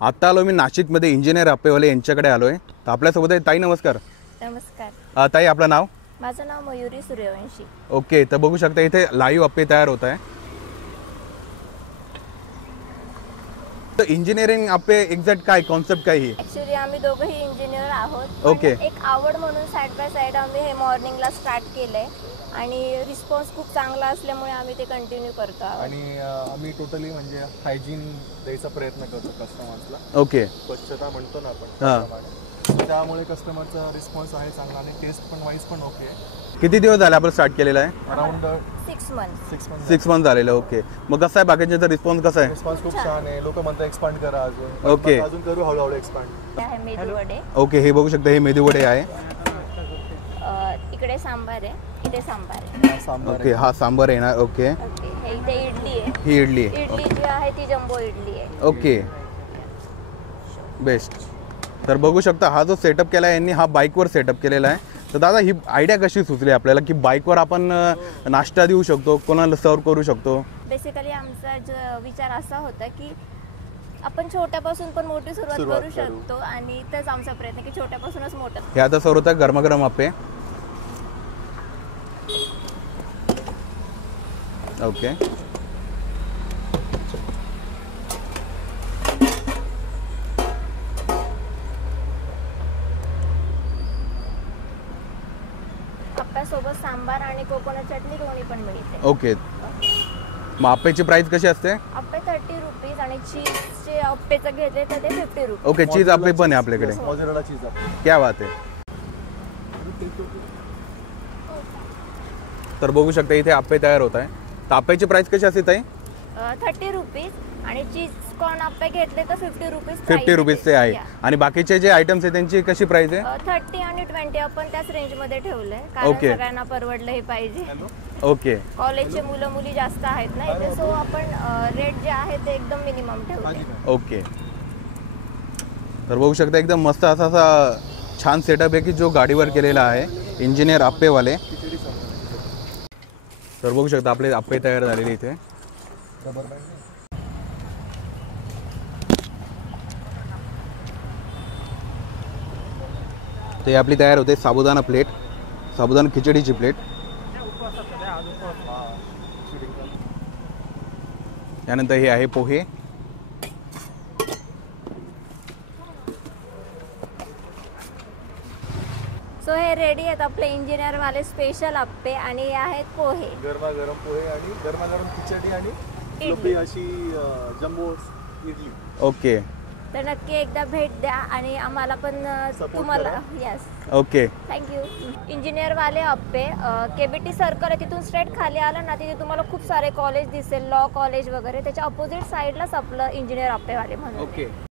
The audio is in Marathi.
आता आलो मी नाशिकमध्ये इंजिनियर अप्पेवाले यांच्याकडे आलोय. तर आपल्यासोबत आहे ताई. नमस्कार. नमस्कार. ताई, आपलं नाव? माझं नाव मयुरी सूर्यवंशी. ओके. तर बघू शकता इथे लाईव्ह अप्पे तयार होत आहे. तर इंजिनिअरिंग अप्पे एक्झॅक्ट काय कॉन्सेप्ट काय ही? ॲक्च्युली आम्ही दोघंही इंजिनियर आहोत. ओके. एक आवड म्हणून साईड बाय साईड आम्ही हे मॉर्निंगला स्टार्ट केलंय आणि रिस्पॉन्स खूप चांगला असल्यामुळे आम्ही ते कंटिन्यू करतो आहोत. आणि आम्ही टोटली म्हणजे हायजीन द्यायचा प्रयत्न करतो कस्टमर्सला. ओके. स्वच्छता म्हणतो ना आपण, हां. त्यामुळे कस्टमरचा रिस्पॉन्स आहे चांगला आणि टेस्ट पण वाईज पण ओके. किती दिवस झाले आपण स्टार्ट केलेलं आहे? Around 6 month. 6 मंथ झालेलं. ओके. मग कसं आहे बाकीचा रिस्पॉन्स कसा आहे? रिस्पॉन्स खूप छान आहे. लोक म्हणतात एक्सपांड करा अजून. ओके. अजून करू हळूहळू एक्सपांड. आहे मेदू वडे. ओके. हे बघू शकता, हे मेदू वडे आहे. इकडे सांबार आहे, इथे सांबार आहे. सांबार ओके. हा सांबार आहे ना. ओके. ओके. हे इथे इडली आहे. ही इडली आहे. इडली जी आहे ती जम्बो इडली आहे. ओके. बेस्ट. तर बघू शकता हा जो सेटअप केला आहे यांनी, हा बाईकवर सेटअप केलेला आहे. तर दादा, ही आयडिया कशी सुचली आपल्याला की बाईकवर आपण नाश्ता देऊ शकतो, कोणाला सर्व करू शकतो? बेसिकली आमचा जो विचार असा होता की आपण छोट्यापासून पण मोठी सुरुवात करू शकतो आणि तेच आमचा प्रयत्न की छोट्यापासूनच मोठं. हे आता सर्व होतं गरमागरम अप्पे. ओके. आप्प्यासोबत सांबार आणि कोकोनट चटणी दोन्ही पण मिळते. ओके. मग अप्पेची प्राइस कशी असते? अप्पे 30 रुपीज आणि चीजचे अप्पेचं घेतले तर ते 50 रुपीज. ओके. चीज अप्पे पण आहे आपल्याकडे. मोझरेला चीज आहे. क्या बात आहे. तर बघू शकता इथे अप्पे तयार होत आहे. तर अप्प्याची प्राइस कशी असते ताई? 30 रुपीज आणि चीज कॉर्न अप्पे घेतले तर 50 रुपीज. 50 रुपीजचे आहे. आणि बाकीचे जे आयटम्स आहे त्यांची कशी प्राइस आहे? 30 आणि 20 आपण त्याच रेंजमध्ये ठेवलंय कारण ओके. सगळ्यांना परवडलं हे पाहिजे. ओके. कॉलेजचे मुलं मुली जास्त आहेत ना इथे, सो आपण रेट जे आहे ते एकदम मिनिमम ठेवले. ओके. तर बघू शकता एकदम मस्त असा छान सेटअप आहे की जो गाडीवर केलेला आहे इंजिनियर अप्पेवाले. तर बघू शकता आपले अप्पे तयार झालेले इथे. Rubber band. ते आपली तयार होते साबुदाणा प्लेट, साबुदाणा खिचडीची प्लेट. यानंतर हे आहे पोहे. सो हे रेडी आहेत आपले इंजिनियर वाले स्पेशल अप्पे आणि हे आहेत पोहे. गरमागरम पोहे आणि गरमागरम खिचडी आणि इडली. अशी जम्बो इडली. ओके. तर नक्की एकदा भेट द्या आणि आम्हाला पण तुम्हाला यस. ओके. थँक्यू. इंजिनियर वाले अप्पे केबीटी सर्कल आहे तिथून स्ट्रेट खाली आलं ना, तिथे तुम्हाला खूप सारे कॉलेज दिसेल, लॉ कॉलेज वगैरे. त्याच्या अपोजिट साईडलाच आपलं इंजिनियर अप्पेवाले म्हणून. ओके.